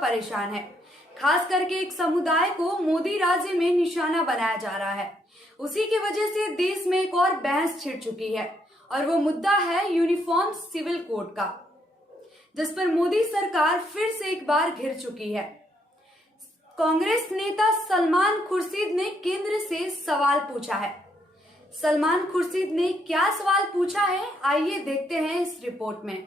परेशान है। खास करके एक समुदाय को मोदी राज्य में निशाना बनाया जा रहा है। उसी की वजह से देश में एक और बहस छिड़ चुकी है और वो मुद्दा है यूनिफॉर्म सिविल कोड का, जिस पर मोदी सरकार फिर से एक बार घिर चुकी है। कांग्रेस नेता सलमान खुर्शीद ने केंद्र से सवाल पूछा है। सलमान खुर्शीद ने क्या सवाल पूछा है, आइए देखते हैं इस रिपोर्ट में।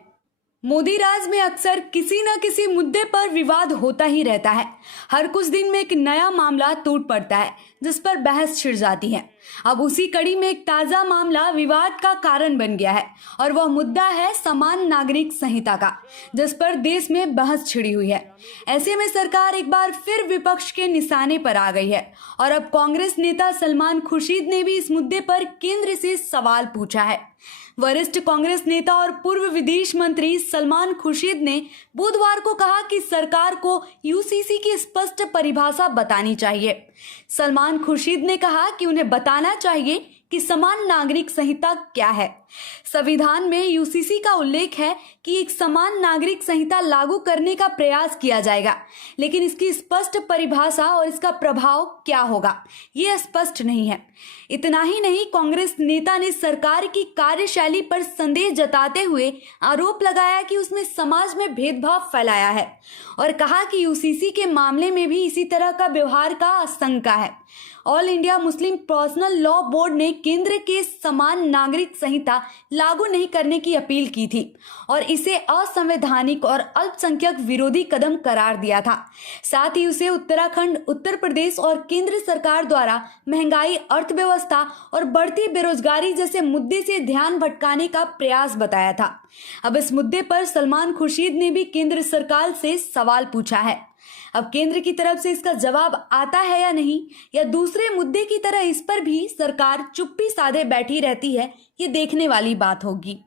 मोदी राज में अक्सर किसी न किसी मुद्दे पर विवाद होता ही रहता है। हर कुछ दिन में एक नया मामला टूट पड़ता है जिस पर बहस छिड़ जाती है। अब उसी कड़ी में एक ताजा मामला विवाद का कारण बन गया है और वह मुद्दा है समान नागरिक संहिता का, जिस पर देश में बहस छिड़ी हुई है। ऐसे में सरकार एक बार फिर विपक्ष के निशाने पर आ गई है और अब कांग्रेस नेता सलमान खुर्शीद ने भी इस मुद्दे पर केंद्र से सवाल पूछा है। वरिष्ठ कांग्रेस नेता और पूर्व विदेश मंत्री सलमान खुर्शीद ने बुधवार को कहा कि सरकार को यूसीसी की स्पष्ट परिभाषा बतानी चाहिए। सलमान खुर्शीद ने कहा कि उन्हें बताना चाहिए कि समान नागरिक संहिता क्या है। संविधान में यूसीसी का उल्लेख है कि एक समान नागरिक संहिता लागू करने का प्रयास किया जाएगा, लेकिन इसकी स्पष्ट परिभाषा और इसका प्रभाव क्या होगा ये स्पष्ट नहीं है। इतना ही नहीं, कांग्रेस नेता ने सरकार की कार्यशैली पर संदेह जताते हुए आरोप लगाया कि उसने समाज में भेदभाव फैलाया है और कहा कि यूसीसी के मामले में भी इसी तरह का व्यवहार का आशंका है। All India Muslim personal law board ने केंद्र के समान नागरिक संहिता लागू नहीं करने की अपील की थी और इसे असंवैधानिक और अल्पसंख्यक विरोधी कदम करार दिया था। साथ ही उसे उत्तराखंड, उत्तर प्रदेश और केंद्र सरकार द्वारा महंगाई, अर्थव्यवस्था और बढ़ती बेरोजगारी जैसे मुद्दे से ध्यान भटकाने का प्रयास बताया था। अब इस मुद्दे पर सलमान खुर्शीद ने भी केंद्र सरकार से सवाल पूछा है। अब केंद्र की तरफ से इसका जवाब आता है या नहीं, या दूसरे मुद्दे की तरह इस पर भी सरकार चुप्पी साधे बैठी रहती है, ये देखने वाली बात होगी।